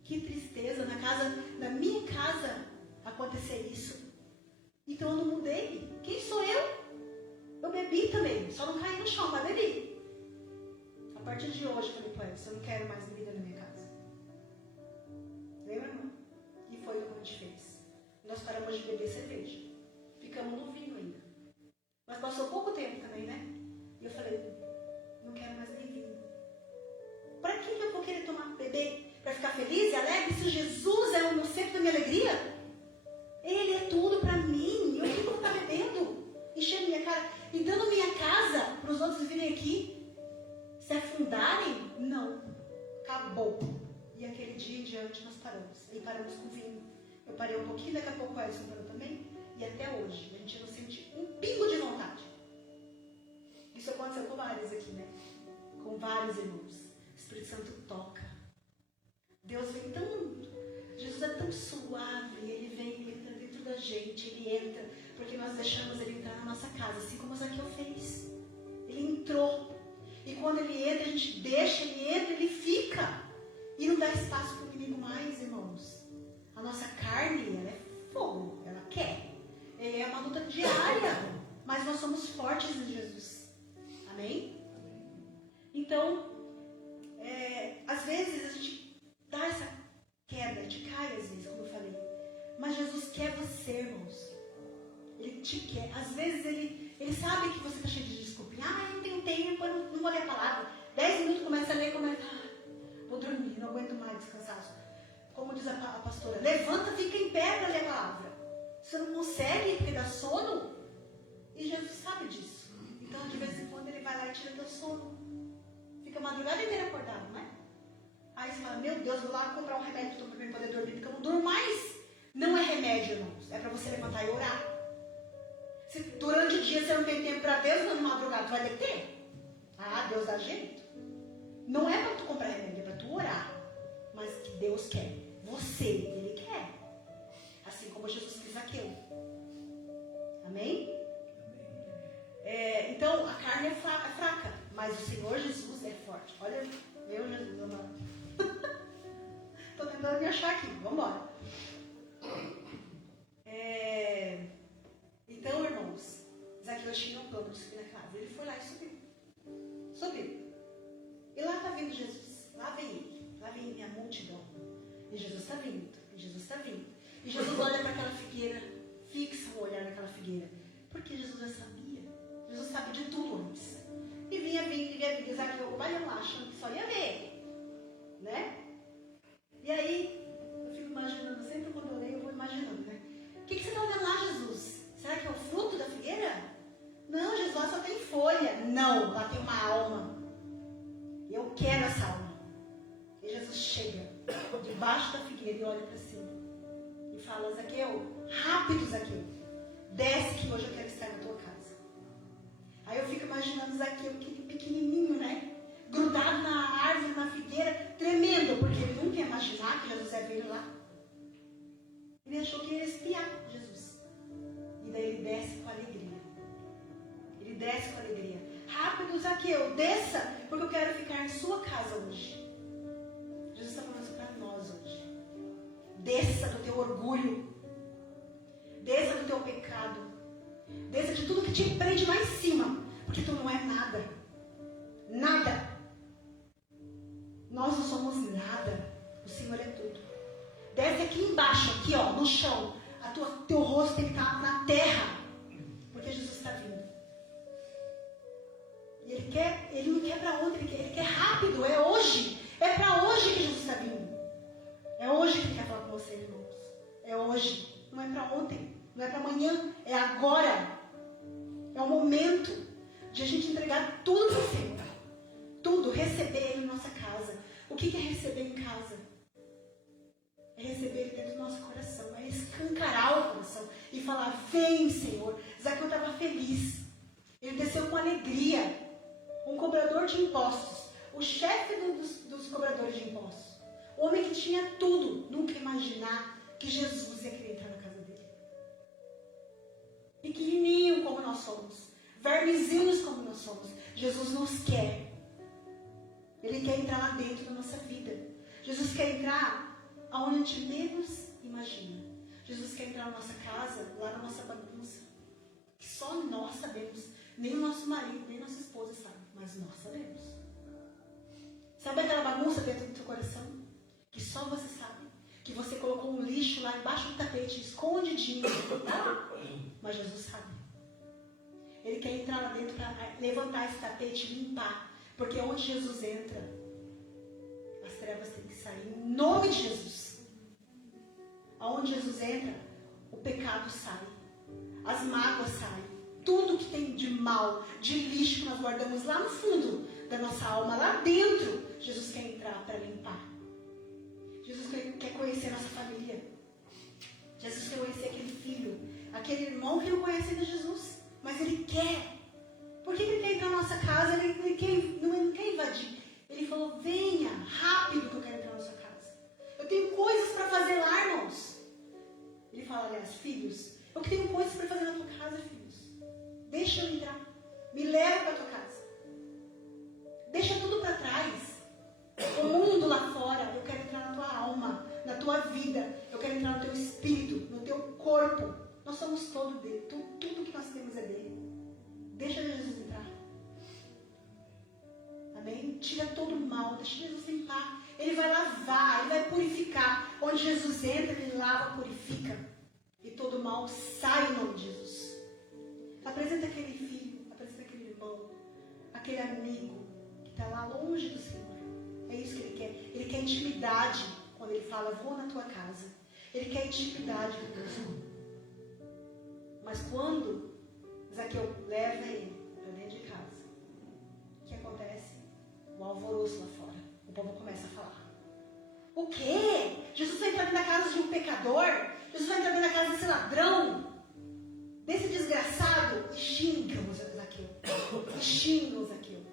Que tristeza, na minha casa, acontecer isso. Então eu não mudei. Quem sou eu? Eu bebi também, só não caí no chão, mas bebi. A partir de hoje, eu falei para ele: eu não quero mais bebida na minha casa. Lembra, irmão? E foi o que a gente fez. Nós paramos de beber cerveja. Ficamos no vinho ainda. Mas passou pouco tempo também, né? E eu falei: não quero mais nem vinho. Para que eu vou querer beber? Para ficar feliz e alegre? Se Jesus é o centro da minha alegria, Ele é tudo para mim. Eu fico estar bebendo, enchendo minha cara e dando minha casa para os outros virem aqui se afundarem? Não. Acabou. E aquele dia em diante nós paramos. E paramos com vinho. Eu parei um pouquinho, daqui a pouco o Edson parou também. E até hoje a gente não sente um pingo de vontade. Isso aconteceu com vários aqui, né? Com vários irmãos. O Espírito Santo toca. Deus vem tão... Jesus é tão suave. Ele vem, ele entra dentro da gente. Ele entra porque nós deixamos ele entrar na nossa casa. Assim como o Zaqueu fez. Ele entrou. E quando ele entra, a gente deixa, ele entra, ele fica. E não dá espaço para o inimigo mais, irmãos. A nossa carne, ela é fogo. Ela quer. É uma luta diária. Mas nós somos fortes em Jesus. Amém? Então, às vezes a gente dá essa queda, a gente cai às vezes, como eu falei. Mas Jesus quer você, irmãos. Ele te quer. Às vezes ele sabe que você está cheio de desculpa. Eu não tenho tempo, eu não vou ler a palavra. 10 minutos começa a ler, vou dormir, não aguento mais descansar. Como diz a pastora, levanta, fica em pé para ler a palavra. Você não consegue porque dá sono. E Jesus sabe disso. Então, de vez em quando, ele vai lá e tira teu sono. Fica a madrugada inteira acordado, não é? Aí você fala: meu Deus, vou lá comprar um remédio para eu poder dormir, porque eu não durmo mais. Não é remédio, irmãos. É para você levantar e orar. Se durante o dia você não tem tempo para Deus, na madrugada tu vai ter que ter. Ah, Deus dá jeito. Não é para tu comprar remédio, é para tu orar. Mas que Deus quer. Você, Ele quer. Assim como Jesus quis Zaqueu. Amém? Então, a carne é fraca, mas o Senhor Jesus é forte. Olha, meu Jesus amado. Estou tentando me achar aqui. Vamos embora. Então, irmãos, Zaqueu tinha um plano de subir na casa. Ele foi lá e subiu. Subiu. E lá está vindo Jesus. Lá vem ele. Lá vem a multidão. E Jesus está vindo. E Jesus está vindo. E Jesus olha para aquela figueira. Fixa o olhar naquela figueira. Porque Jesus já sabia. Jesus sabe de tudo antes. E vinha vindo. Zaqueu vai lá achando que só ia ver. Né? E aí, eu fico imaginando. Sempre quando eu leio, eu vou imaginando, né? O que você está olhando lá, Jesus? Será que é o fruto da figueira? Não, Jesus, lá só tem folha. Não, lá tem uma alma. Eu quero essa alma. E Jesus chega debaixo da figueira e olha para cima. E fala, Zaqueu, rápido, Zaqueu. Desce que hoje eu quero estar na tua casa. Aí eu fico imaginando Zaqueu, aquele pequenininho, né? Grudado na árvore, na figueira, tremendo. Porque ele nunca ia imaginar que Jesus ia ver lá. Ele achou que ia espiar Jesus. E daí ele desce com alegria. Ele desce com alegria. Rápido, Zaqueu, desça, porque eu quero ficar em sua casa hoje. Jesus está falando isso para nós hoje. Desça do teu orgulho. Desça do teu pecado. Desça de tudo que te prende lá em cima. Porque tu não é nada. Nada. Nós não somos nada. O Senhor é tudo. Desce aqui embaixo, aqui ó, no chão. Teu rosto tem que estar na terra. Porque Jesus está vindo. E ele não quer para ontem, ele quer rápido, é hoje. É para hoje que Jesus está vindo. É hoje que ele quer falar com você, irmãos. É hoje. Não é para ontem, não é para amanhã, é agora. É o momento de a gente entregar tudo para o Senhor. Tudo, receber Ele em nossa casa. O que é receber em casa? É receber Ele dentro do nosso coração. É escancarar o coração e falar, vem, Senhor. Zaqueu estava feliz. Ele desceu com alegria. Um cobrador de impostos. O chefe dos cobradores de impostos. O homem que tinha tudo. Nunca imaginar que Jesus ia querer entrar na casa dele. Pequenininho como nós somos. Vermezinhos como nós somos. Jesus nos quer. Ele quer entrar lá dentro da nossa vida. Jesus quer entrar aonde a gente menos imagina. Jesus quer entrar na nossa casa, lá na nossa bagunça. Que só nós sabemos. Nem o nosso marido, nem nossa esposa sabe. Mas nós sabemos. Sabe aquela bagunça dentro do teu coração? Que só você sabe. Que você colocou um lixo lá embaixo do tapete, escondidinho. Mas Jesus sabe. Ele quer entrar lá dentro para levantar esse tapete e limpar. Porque onde Jesus entra, as trevas têm que sair. Em nome de Jesus. Aonde Jesus entra, o pecado sai. As mágoas saem. Tudo que tem de mal, de lixo que nós guardamos lá no fundo da nossa alma, lá dentro, Jesus quer entrar para limpar. Jesus quer conhecer a nossa família. Jesus quer conhecer aquele filho, aquele irmão que não conhece ainda Jesus, mas ele quer. Por que ele quer entrar na nossa casa? Ele não quer invadir. Ele falou, venha, rápido que eu quero entrar na sua casa. Eu tenho coisas para fazer lá, irmãos. Ele fala, aliás, filhos, eu tenho coisas para fazer na tua casa, filhos. Deixa eu entrar. Me leva para tua casa. Deixa tudo para trás. O mundo lá fora, eu quero entrar na tua alma, na tua vida. Eu quero entrar no teu espírito, no teu corpo. Nós somos todo dele. Tudo que nós temos é dele. Deixa Jesus entrar. Amém? Tira todo o mal. Deixa Jesus limpar. Ele vai lavar, ele vai purificar. Onde Jesus entra, ele lava, purifica. E todo o mal sai em nome de Jesus. Apresenta aquele filho, apresenta aquele irmão, aquele amigo que está lá longe do Senhor. É isso que ele quer. Ele quer intimidade quando ele fala, vou na tua casa. Ele quer intimidade com Deus. Mas quando Zaqueu leva ele para dentro de casa, o que acontece? O alvoroço lá fora. O povo começa a falar. O quê? Jesus vai entrar na casa de um pecador? Jesus vai entrar na casa desse ladrão? Desse desgraçado? Xingam o Zaqueu. Xingam o Zaqueu.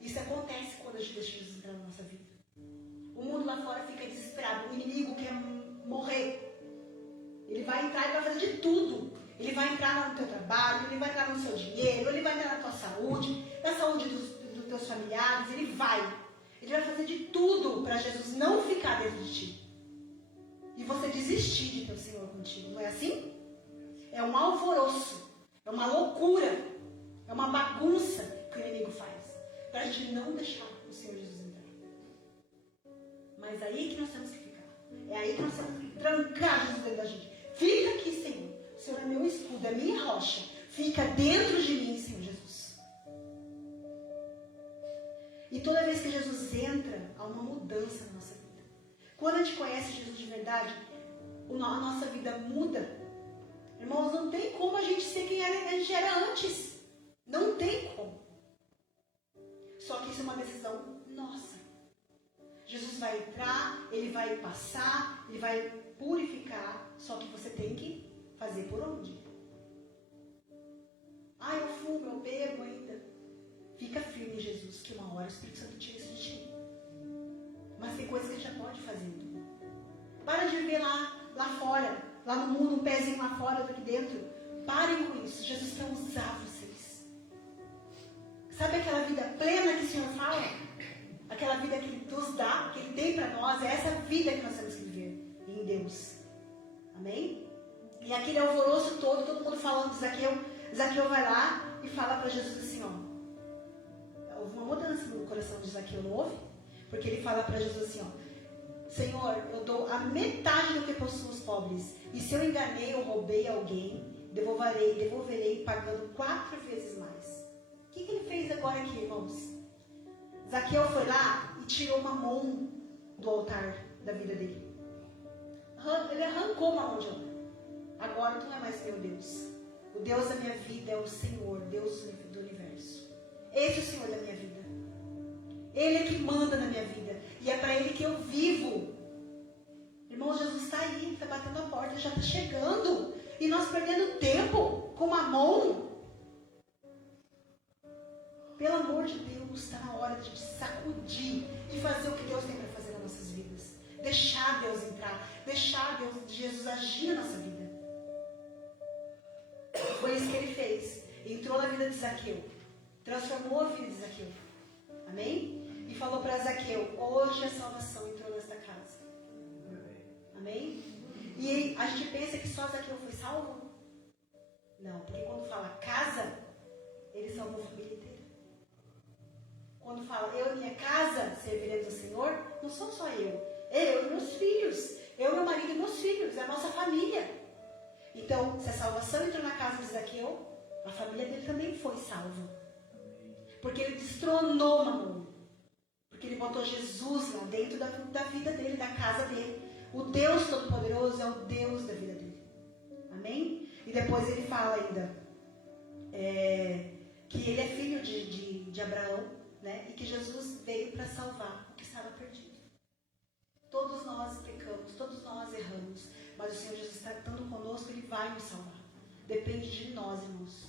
Isso acontece quando a gente deixa Jesus entrar na nossa vida. O mundo lá fora fica desesperado. O inimigo quer morrer. Ele vai entrar e vai fazer de tudo. Ele vai entrar no teu trabalho, ele vai entrar no seu dinheiro, ele vai entrar na tua saúde, na saúde dos teus familiares. Ele vai fazer de tudo para Jesus não ficar dentro de ti. E você desistir de ter o Senhor contigo. Não é assim? É um alvoroço. É uma loucura. É uma bagunça que o inimigo faz. Para a gente não deixar o Senhor Jesus entrar. Mas aí que nós temos que ficar. É aí que nós temos que trancar Jesus dentro da gente. Fica aqui, Senhor. O Senhor é meu escudo, é minha rocha. Fica dentro de mim, Senhor Jesus. E toda vez que Jesus entra, há uma mudança na nossa vida. Quando a gente conhece Jesus de verdade, a nossa vida muda. Irmãos, não tem como a gente ser quem a gente era antes. Não tem como. Só que isso é uma decisão nossa. Jesus vai entrar, ele vai passar, ele vai purificar. Só que você tem que fazer por onde? Ah, eu fumo, eu bebo ainda. Fica firme em Jesus, que uma hora o Espírito Santo tira isso de ti. Mas tem coisas que a gente já pode fazer. Para de viver lá fora, lá no mundo, um pezinho lá fora, outro aqui dentro. Parem com isso. Jesus quer usar vocês. Sabe aquela vida plena que o Senhor fala? Aquela vida que Ele nos dá, que Ele tem para nós. É essa vida que nós temos que viver em Deus. Amém? E aquele alvoroço todo mundo falando de Zaqueu. Zaqueu vai lá e fala para Jesus assim, ó. Houve uma mudança no coração de Zaqueu, não houve? Porque ele fala para Jesus assim, ó. Senhor, eu dou a metade do que possuo os pobres. E se eu enganei ou roubei alguém, devolverei pagando 4 vezes mais. O que ele fez agora aqui, irmãos? Zaqueu foi lá e tirou uma mão do altar da vida dele. Ele arrancou uma mão de lá. Agora tu não é mais meu Deus. O Deus da minha vida é o Senhor, Deus do universo. Esse é o Senhor da minha vida. Ele é que manda na minha vida. E é para Ele que eu vivo. Irmão, Jesus está aí, Ele está batendo a porta, Ele já está chegando. E nós perdendo tempo com a mão. Pelo amor de Deus, está na hora de sacudir e fazer o que Deus tem para fazer nas nossas vidas. Deixar Deus entrar, deixar Jesus agir na nossa vida. Foi isso que Ele fez. Entrou na vida de Zaqueu, transformou a vida de Zaqueu. Amém? E falou para Zaqueu, hoje a salvação entrou nesta casa. Amém? E a gente pensa que só Zaqueu foi salvo? Não, porque quando fala casa, ele salvou a família inteira. Quando fala eu e minha casa serviremos ao Senhor, não sou só eu e meus filhos, eu, meu marido e meus filhos, é a nossa família. Então, se a salvação entrou na casa de Zaqueu, a família dele também foi salva. Porque ele destronou Mamon. Porque ele botou Jesus lá dentro da vida dele, da casa dele. O Deus Todo-Poderoso é o Deus da vida dele. Amém? E depois ele fala ainda que ele é filho de Abraão, né? E que Jesus veio para salvar o que estava perdido. Todos nós pecamos, todos nós erramos. Mas o Senhor Jesus está estando conosco, Ele vai nos salvar. Depende de nós, irmãos.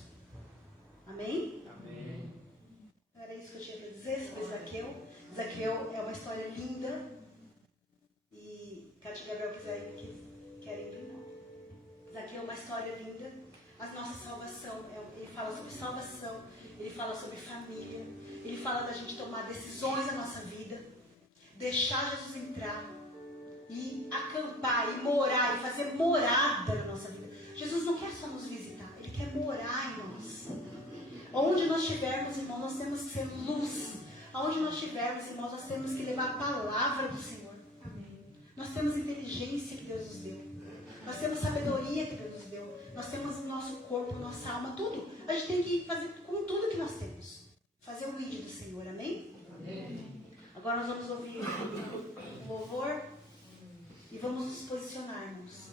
Amém? Amém. Era isso que eu tinha para dizer sobre Zaqueu. Zaqueu é uma história linda. E Cátia e Gabriel querem imprimir. Zaqueu é uma história linda. A nossa salvação, ele fala sobre salvação, ele fala sobre família, ele fala da gente tomar decisões na nossa vida, deixar Jesus entrar e acampar, e morar, e fazer morada na nossa vida. Jesus não quer só nos visitar, Ele quer morar em nós. Onde nós estivermos, irmão, nós temos que ser luz. Aonde nós estivermos, irmãos, nós temos que levar a palavra do Senhor. Nós temos inteligência que Deus nos deu. Nós temos sabedoria que Deus nos deu. Nós temos o nosso corpo, nossa alma, tudo. A gente tem que fazer com tudo que nós temos. Fazer o vídeo do Senhor, amém? Amém. Agora nós vamos ouvir o louvor e vamos nos posicionar, irmãos.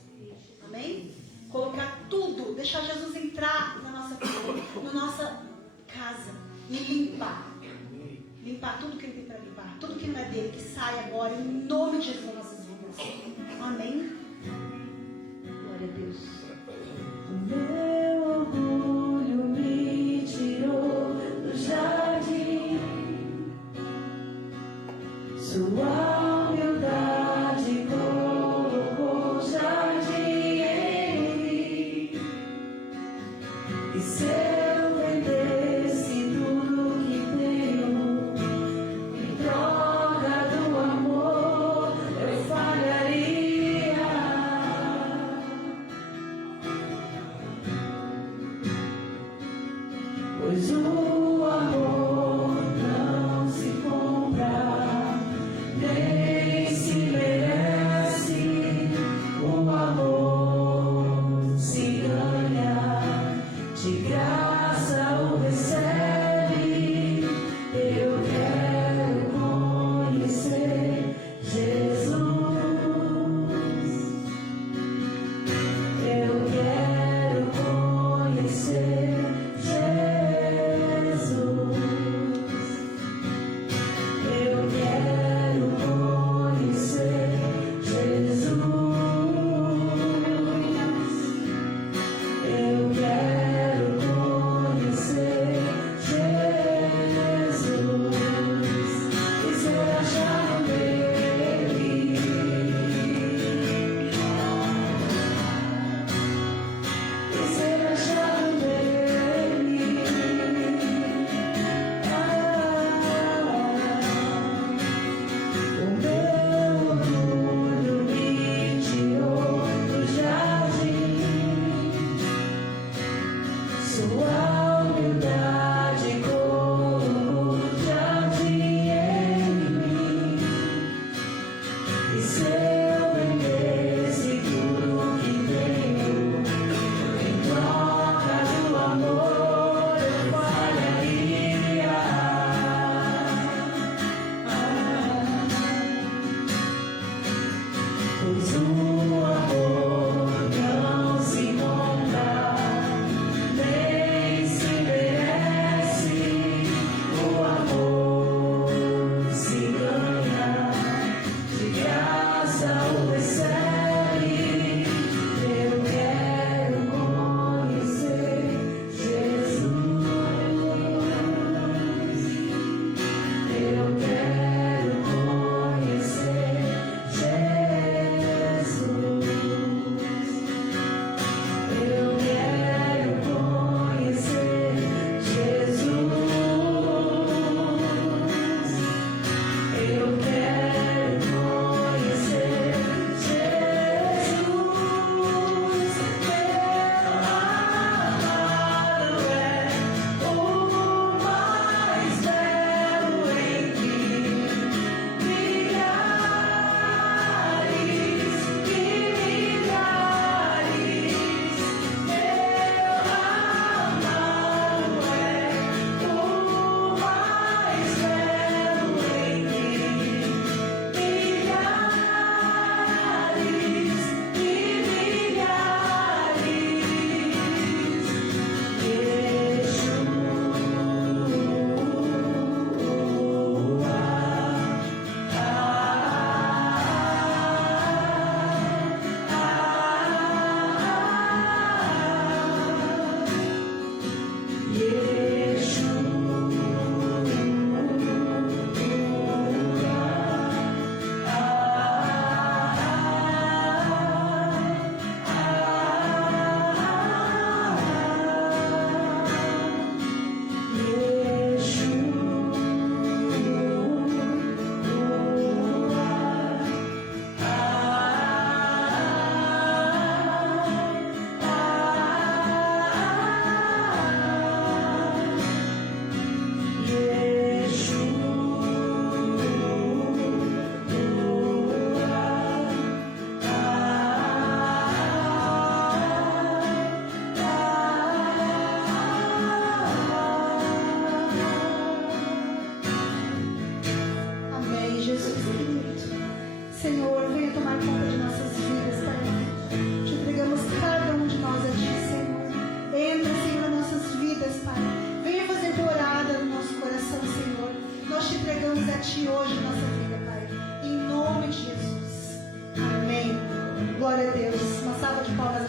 Amém? Colocar tudo, deixar Jesus entrar na nossa vida, na nossa casa e limpar. Limpar tudo que Ele tem para limpar. Tudo que não é dele, que sai agora em nome de Jesus nas nossas vidas. Amém? Glória a Deus. O meu orgulho me tirou do jardim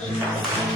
Jesus.